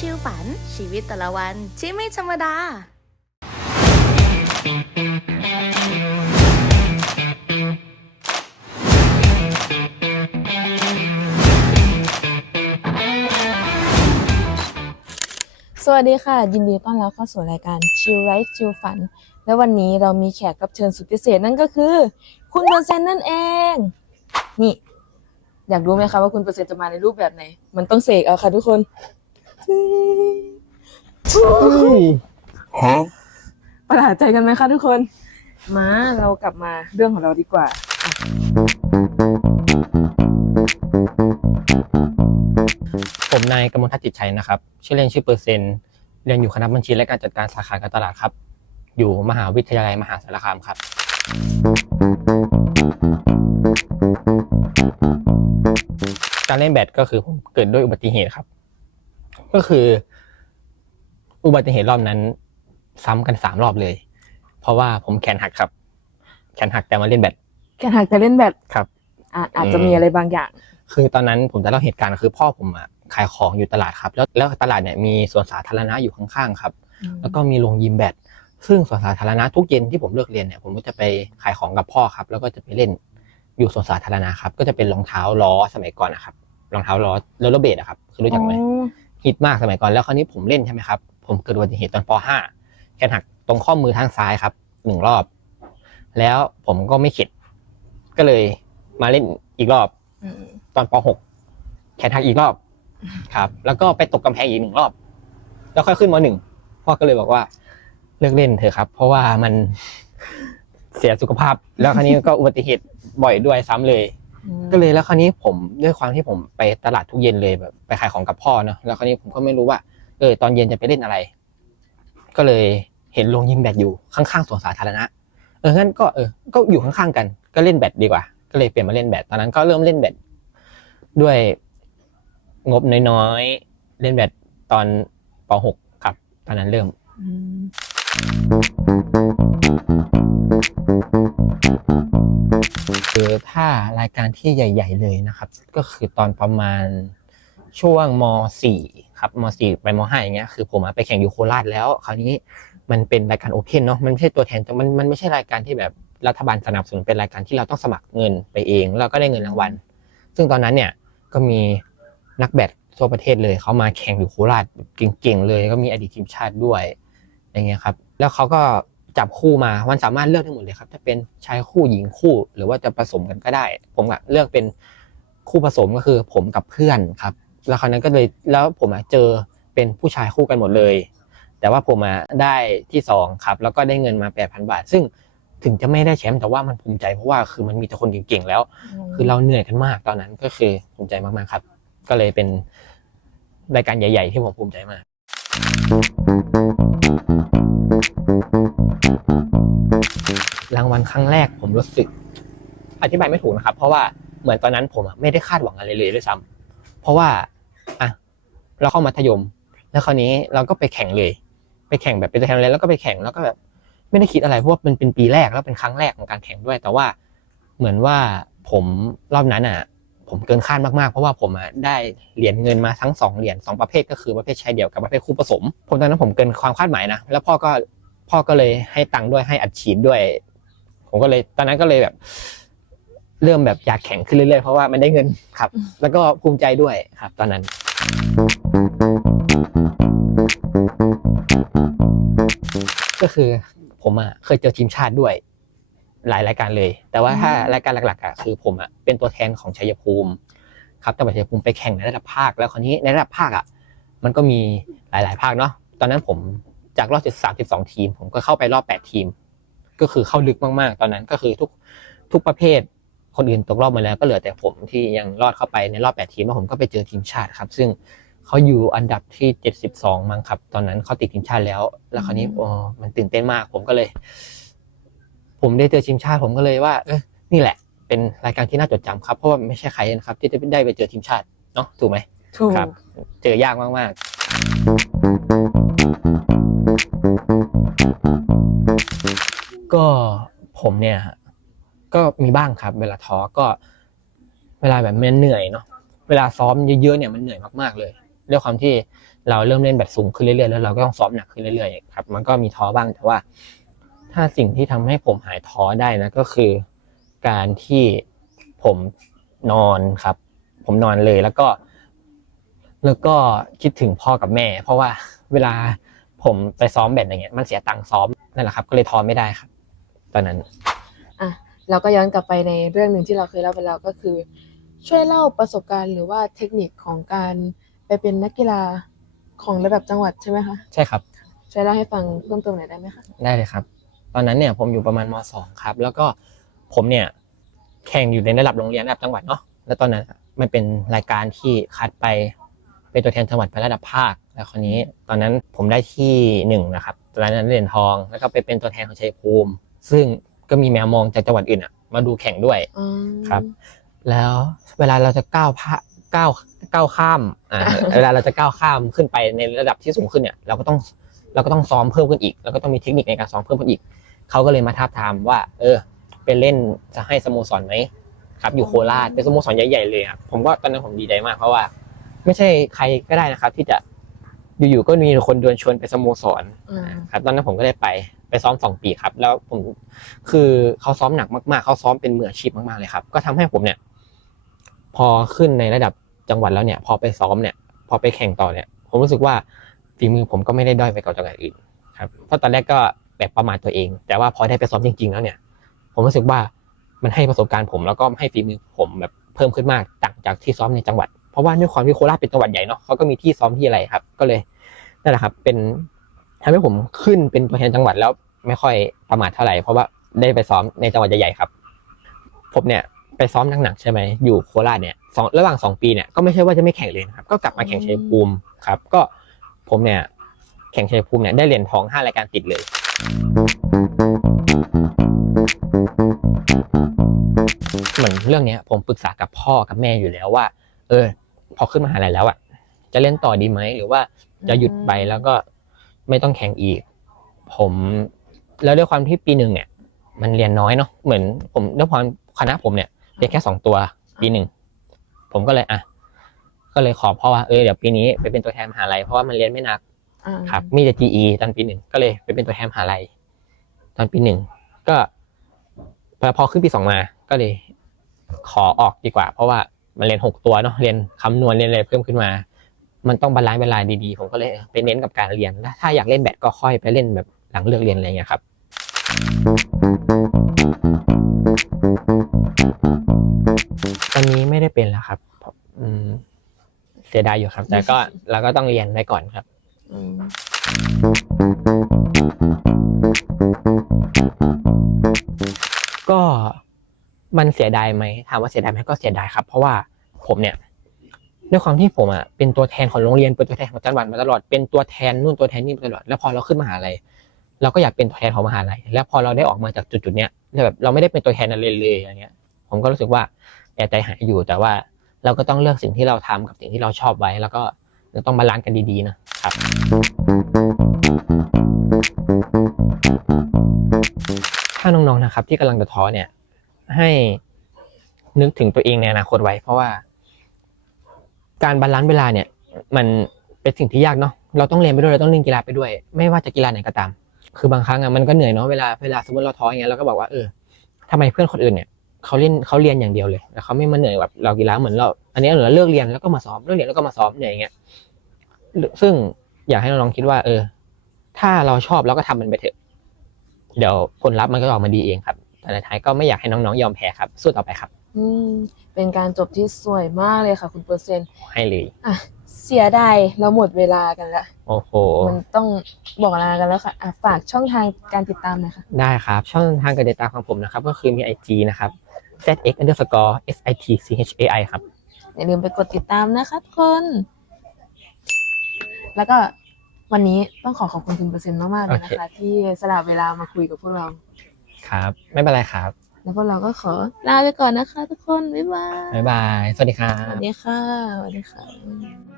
ชิลฝัน ชีวิตแต่ละวันที่ไม่ธรรมดา สวัสดีค่ะ ยินดีต้อนรับเข้าสู่รายการ Chill Life Chill Fun และวันนี้เรามีแขกรับเชิญสุดพิเศษนั่นก็คือ คุณเปอร์เซ็นต์นั่นเอง นี่ อยากรู้ไหมคะว่าคุณเปอร์เซ็นต์จะมาในรูปแบบไหน มันต้องเสกเอาค่ะทุกคน ประหลาดใจกันไหมคะทุกคน มาเรากลับมาเรื่องของเราดีกว่า ผมนายกมลทัศน์จิตชัยนะครับ ชื่อเล่นชื่อเปอร์เซนต์เรียนอยู่คณะบัญชีและการจัดการสาขาการตลาดครับ อยู่มหาวิทยาลัยมหาสารคามครับ การเล่นแบดก็คือผมเกิดด้วยอุบัติเหตุครับ ก็คือ อุบัติเหตุรอบนั้น ซ้ำกันสามรอบเลย เพราะว่าผมแขนหักครับ แขนหักแต่มาเล่นแบดแกหักจะเล่นแบบครับอาจอาจจะมีอะไรบางอย่าง คือตอนนั้นผมจะเล่าเหตุการณ์คือพ่อผมอะขายของอยู่ตลาดครับ แล้วแล้วตลาดเนี่ยมีสวนสาธารณะอยู่ข้างๆครับ แล้วก็มีโรงยิมแบด ซึ่งสวนสาธารณะทุกเย็นที่ผมเลิกเรียนเนี่ยผมก็จะไปขายของกับพ่อครับ แล้วก็จะไปเล่นอยู่สวนสาธารณะครับ ก็จะเป็นรองเท้าล้อสมัยก่อนนะครับ รองเท้าล้อโรลเลอร์เบดอะครับคือรู้จักไหม อ๋อ ฮิตมากสมัยก่อนแล้วคราวนี้ผมเล่นใช่ไหมครับ ผมเกิดอุบัติเหตุตอนป .5 แขนหักตรงข้อมือทางซ้ายครับหนึ่งรอบ แล้วผมก็ไม่เข็ด ก็เลยมาเล่นอีกรอบอืมตอนป .6 แขนหักอีกรอบ ครับ แล้วก็ไปตกกำแพงอีกหนึ่งรอบ แล้วค่อยขึ้นม .1 พ่อก็เลยบอกว่าเลิกเล่นเถอะครับ เพราะว่ามันเสียสุขภาพ แล้วคราวนี้ก็อุบัติเหตุบ่อยด้วยซ้ำเลย ก็เลยแล้วคราวนี้ผมด้วยความที่ผมไปตลาดทุกเย็นเลยแบบไปขายของกับพ่อเนาะแล้วคราวนี้ผมก็ไม่รู้ว่าเออตอนเย็นจะไปเล่นอะไร ก็เลยเห็นโรงยิมแบดอยู่ข้างๆสวนสาธารณะเอองั้นก็เออก็อยู่ข้างๆกัน ก็เล่นแบดดีกว่า ก็เลยเปลี่ยนมาเล่นแบดตอนนั้นก็เริ่มเล่นแบดด้วยงบน้อยๆเล่นแบดตอนป .6 ครับ ตอนนั้นเริ่มอืม คือถ้ารายการที่ใหญ่ ๆ เลยนะครับ ก็คือตอนประมาณช่วงม .4 ครับม .4 ไปม .5 อย่างเงี้ยคือผมไปแข่งอยู่โคราชแล้ว คราวนี้มันเป็นรายการโอเพนเนาะมันไม่ใช่ตัวแทนมันมันไม่ใช่รายการที่แบบรัฐบาลสนับสนุนเป็นรายการที่เราต้องสมัครเงินไปเองแล้วก็ได้เงินรางวัล ซึ่งตอนนั้นเนี่ยก็มีนักแบดทั่วประเทศเลยเขามาแข่งอยู่โคราชเก่งๆเลย ก็มีอดีตทีมชาติด้วยอย่างเงี้ยครับ แล้วเขาก็ จับคู่มามันสามารถเลือกได้หมดเลยครับ จะเป็นชายคู่หญิงคู่ หรือว่าจะผสมกันก็ได้ ผมอะเลือกเป็นคู่ผสมก็คือผมกับเพื่อนครับ แล้วคราวนั้นก็เลยแล้วผมอะเจอเป็นผู้ชายคู่กันหมดเลย แต่ว่าผมอะได้ที่สองครับ แล้วก็ได้เงินมาแปดพันบาท ซึ่งถึงจะไม่ได้แชมป์แต่ว่ามันภูมิใจเพราะว่าคือมันมีแต่คนเก่งๆแล้ว คือเราเหนื่อยกันมากตอนนั้นก็คือภูมิใจมากๆครับ ก็เลยเป็นรายการใหญ่ ๆ ที่ผมภูมิใจมาก รางวัลครั้งแรกผมรู้สึก อธิบายไม่ถูกนะครับ เพราะว่าเหมือนตอนนั้นผมไม่ได้คาดหวังอะไรเลยด้วยซ้ำเพราะว่าอะเราเข้ามัธยม แล้วคราวนี้เราก็ไปแข่งเลย ไปแข่งแบบเป็นตัวแทนเลยแล้วก็ไปแข่งแล้วก็แบบไม่ได้คิดอะไรเพราะว่ามันเป็นปีแรกแล้วเป็นครั้งแรกของการแข่งด้วย แต่ว่าเหมือนว่าผมรอบนั้นอะ ผมเกินคาดมากๆ เพราะว่าผมอะได้เหรียญเงินมาทั้งสองเหรียญสองประเภทก็คือประเภทชายเดี่ยวกับประเภทคู่ผสม ผมตอนนั้นผมเกินความคาดหมายนะ แล้วพ่อก็ พ่อก็เลยให้ตังค์ด้วยให้อัดฉีดด้วย ผมก็เลยตอนนั้นก็เลยแบบ เริ่มแบบอยากแข่งขึ้นเรื่อยๆเพราะว่ามันได้เงินครับ แล้วก็ภูมิใจด้วยครับ ตอนนั้นก็คือผมอะเคยเจอทีมชาติด้วย หลายรายการเลย แต่ว่าถ้ารายการหลักๆอะคือผมอะเป็นตัวแทนของชัยภูมิ ครับจังหวัดชัยภูมิไปแข่งในระดับภาค แล้วคราวนี้ในระดับภาคอะมันก็มีหลาย ๆ ภาคเนาะตอนนั้นผม จากรอบ13 12ทีม ผมก็เข้าไปรอบ 8 ทีม ก็คือเข้าลึกมากๆ ตอนนั้นก็คือทุกทุกประเภท คนอื่นตกรอบมาแล้วก็เหลือแต่ผมที่ยังรอดเข้าไปในรอบ 8 ทีมแล้วผมก็ไปเจอทีมชาติครับ ซึ่งเขาอยู่อันดับที่ 72 มั้งครับ ตอนนั้นเขาติดทีมชาติแล้ว แล้วคราวนี้โอ้มันตื่นเต้นมาก ผมก็เลย ผมได้เจอทีมชาติผมก็เลยว่า เออนี่แหละ เป็นรายการที่น่าจดจำครับเพราะว่าไม่ใช่ใครนะครับ ที่จะได้ไปเจอทีมชาติเนาะถูกไหมถูกครับ เจอยากมากๆ ก็ผมเนี่ยก็มีบ้างครับ เวลาท้อก็ เวลาแบบมันเหนื่อยเนาะเวลาซ้อมเยอะๆเนี่ยมันเหนื่อยมากๆเลยด้วยความที่เราเริ่มเล่นแบดสูงขึ้นเรื่อยๆแล้วเราก็ต้องซ้อมหนักขึ้นเรื่อยๆครับ มันก็มีท้อบ้างแต่ว่า ถ้าสิ่งที่ทำให้ผมหายท้อได้นะก็คือ การที่ผมนอนครับ ผมนอนเลยแล้วก็ แล้วก็คิดถึงพ่อกับแม่ เพราะว่าเวลา ผมไปซ้อมแบดอย่างเงี้ยมันเสียตังค์ซ้อมนั่นแหละครับ ก็เลยท้อไม่ได้ครับ ตอนนั้น อะเราก็ย้อนกลับไปในเรื่องหนึ่งที่เราเคยเล่าไปแล้วก็คือ ช่วยเล่าประสบการณ์หรือว่าเทคนิคของการไปเป็นนักกีฬาของระดับจังหวัดใช่ไหมคะใช่ครับ ช่วยเล่าให้ฟังเพิ่มเติมหน่อยได้ไหมคะได้เลยครับ ตอนนั้นเนี่ยผมอยู่ประมาณมสองครับ แล้วก็ผมเนี่ยแข่งอยู่ในระดับโรงเรียนระดับจังหวัดเนาะแล้วตอนนั้นมันเป็นรายการที่คัดไปเป็นตัวแทนจังหวัดไประดับภาคแล้วคราวนี้ตอนนั้นผมได้ที่หนึ่งนะครับตอนนั้นเหรียญทอง แล้วก็ไปเป็นตัวแทนของชัยภูมิ ซึ่งก็มีแมวมองจากจังหวัดอื่นอะ มาดูแข่งด้วยอืมครับ แล้วเวลาเราจะก้าวพะก้าวก้าวข้ามอ่าเวลาเราจะก้าวข้ามขึ้นไปในระดับที่สูงขึ้นเนี่ย เราก็ต้องเราก็ต้องซ้อมเพิ่มขึ้นอีก แล้วก็ต้องมีเทคนิคในการซ้อมเพิ่มขึ้นอีก เขาก็เลยมาท้าบทามว่า เออ เป็นเล่นจะให้สโมสรไหมครับอยู่โคราชเป็นสโมสรใหญ่ๆเลยครับผมก็ตอนนั้นผมดีใจมากเพราะว่า ไม่ใช่ใครก็ได้นะครับ ที่จะ อยู่ๆก็มีคนเดินชวนไปสโมสรอืม ครับตอนนั้นผมก็ได้ไปไปซ้อมสองปีครับ แล้วผมคือเขาซ้อมหนักมากๆเขาซ้อมเป็นมืออาชีพมากๆเลยครับ ก็ทำให้ผมเนี่ย พอขึ้นในระดับจังหวัดแล้วเนี่ย พอไปซ้อมเนี่ย พอไปแข่งต่อเนี่ย ผมรู้สึกว่าฝีมือผมก็ไม่ได้ด้อยไปกว่าจังหวัดอื่นครับเพราะตอนแรกก็แบบประมาทตัวเอง แต่ว่าพอได้ไปซ้อมจริง ๆ แล้วเนี่ย ผมรู้สึกว่ามันให้ประสบการณ์ผมแล้วก็ให้ฝีมือผมแบบเพิ่มขึ้นมากต่างจากที่ซ้อมในจังหวัด เพราะว่าด้วยความที่โคราชเป็นจังหวัดใหญ่เนาะเขาก็มีที่ซ้อมที่อะไรครับ ก็เลยนั่นแหละครับ เป็นทำให้ผมขึ้นเป็นตัวแทนจังหวัดแล้วไม่ค่อยประมาทเท่าไหร่เพราะว่าได้ไปซ้อมในจังหวัดใหญ่ๆครับ ผมเนี่ยไปซ้อมหนักๆใช่ไหมอยู่โคราชเนี่ยสองระหว่างสองปีเนี่ยก็ไม่ใช่ว่าจะไม่แข่งเลยนะครับ ก็กลับมาแข่งชัยภูมิครับ ก็ผมเนี่ยแข่งชัยภูมิเนี่ยได้เหรียญทองห้ารายการติดเลยเหมือนเรื่องเนี้ยผมปรึกษากับพ่อกับแม่อยู่แล้วว่า เออ พอขึ้นมหาลัยแล้วอะ จะเล่นต่อดีไหมหรือว่าจะหยุดไปแล้วก็ไม่ต้องแข่งอีก ผมแล้วด้วยความที่ปีหนึ่งเนี่ย มันเรียนน้อยเนาะเหมือนผมด้วยความคณะผมเนี่ยเรียนแค่สองตัว ปีหนึ่งผมก็เลยอะก็เลยขอพ่อว่าเออเดี๋ยวปีนี้ไปเป็นตัวแทนมหาลัยเพราะว่ามันเรียนไม่หนักอ่าครับมีแต่ GE ตอนปีหนึ่งก็เลยไปเป็นตัวแทนมหาลัยตอนปีหนึ่งก็พอพอขึ้นปีสองมาก็เลย ขอออกดีกว่า เพราะว่า มันเรียนหกตัวเนาะเรียนคำนวณเรียนอะไรเพิ่มขึ้นมา มันต้องบาลานซ์เวลาดีๆ ผมก็เลยไปเน้นกับการเรียน ถ้าอยากเล่นแบดก็ค่อยไปเล่นแบบหลังเลิกเรียนอะไรเงี้ยครับตอนนี้ไม่ได้เป็นแล้วครับเสียดายอยู่ครับ แต่ก็เราก็ต้องเรียนไว้ก่อนครับก็มันเสียดายไหมถามว่าเสียดายไหมก็เสียดายครับ เพราะว่า ผมเนี่ยด้วยความที่ผมอะเป็นตัวแทนของโรงเรียนเป็นตัวแทนของจังหวัดมาตลอดเป็นตัวแทนนู่นตัวแทนนี่มาตลอดแล้วพอเราขึ้นมหาลัยเราก็อยากเป็นตัวแทนของมหาลัยแล้วพอเราได้ออกมาจากจุดๆเนี้ยแล้วแบบเราไม่ได้เป็นตัวแทนอะไรเลยอย่างเงี้ย ผมก็รู้สึกว่าแอบใจหายอยู่แต่ว่าเราก็ต้องเลือกสิ่งที่เราทำกับสิ่งที่เราชอบไว้ แล้วก็ต้องบาลานซ์กันดีๆนะครับถ้าน้องๆนะครับ ที่กำลังจะท้อเนี่ย ให้นึกถึงตัวเองในอนาคตไว้ เพราะว่า การบาลานซ์เวลาเนี่ย มันเป็นสิ่งที่ยากเนาะเราต้องเรียนไปด้วยเราต้องเล่นกีฬาไปด้วย ไม่ว่าจะกีฬาไหนก็ตาม คือบางครั้งอะมันก็เหนื่อยเนาะเวลาเวลาสมมติเราท้ออย่างเงี้ยเราก็บอกว่าเออทำไมเพื่อนคนอื่นเนี่ยเขาเล่นเขาเรียนอย่างเดียวเลยแล้วเขาไม่มาเหนื่อยแบบเรากีฬาเหมือนเรา อันนี้เราเลิกเรียนแล้วก็มาซ้อมเลิกเรียนแล้วก็มาซ้อมเหนื่อยอย่างเงี้ยซึ่งอยากให้น้องๆคิดว่า เออ ถ้าเราชอบเราก็ทำมันไปเถอะ เดี๋ยวผลลัพธ์มันก็ออกมาดีเองครับแต่ในท้ายก็ไม่อยากให้น้องๆยอมแพ้ครับสู้ต่อไปครับ อืม เป็นการจบที่สวยมากเลยค่ะ คุณเปอร์เซ็นต์ให้เลยอะเสียดายเราหมดเวลากันละโอ้โห มันต้องบอกลากันแล้วค่ะอะฝากช่องทางการติดตามหน่อยค่ะได้ครับ ช่องทางการติดตามของผมนะครับ ก็คือมี IG นะครับ zx underscore sitchai ครับ อย่าลืมไปกดติดตามนะคะทุกคน แล้วก็วันนี้ต้องขอขอบคุณคุณเปอร์เซ็นต์มากๆเลยนะคะ ที่สละเวลามาคุยกับพวกเรา ครับ ไม่เป็นไรครับ แล้วพวกเราก็ขอลาไปก่อนนะคะ ทุกคน บ๊ายบาย บ๊ายบาย สวัสดีครัสบวัสดีค่ะ สวัสดีค่ะ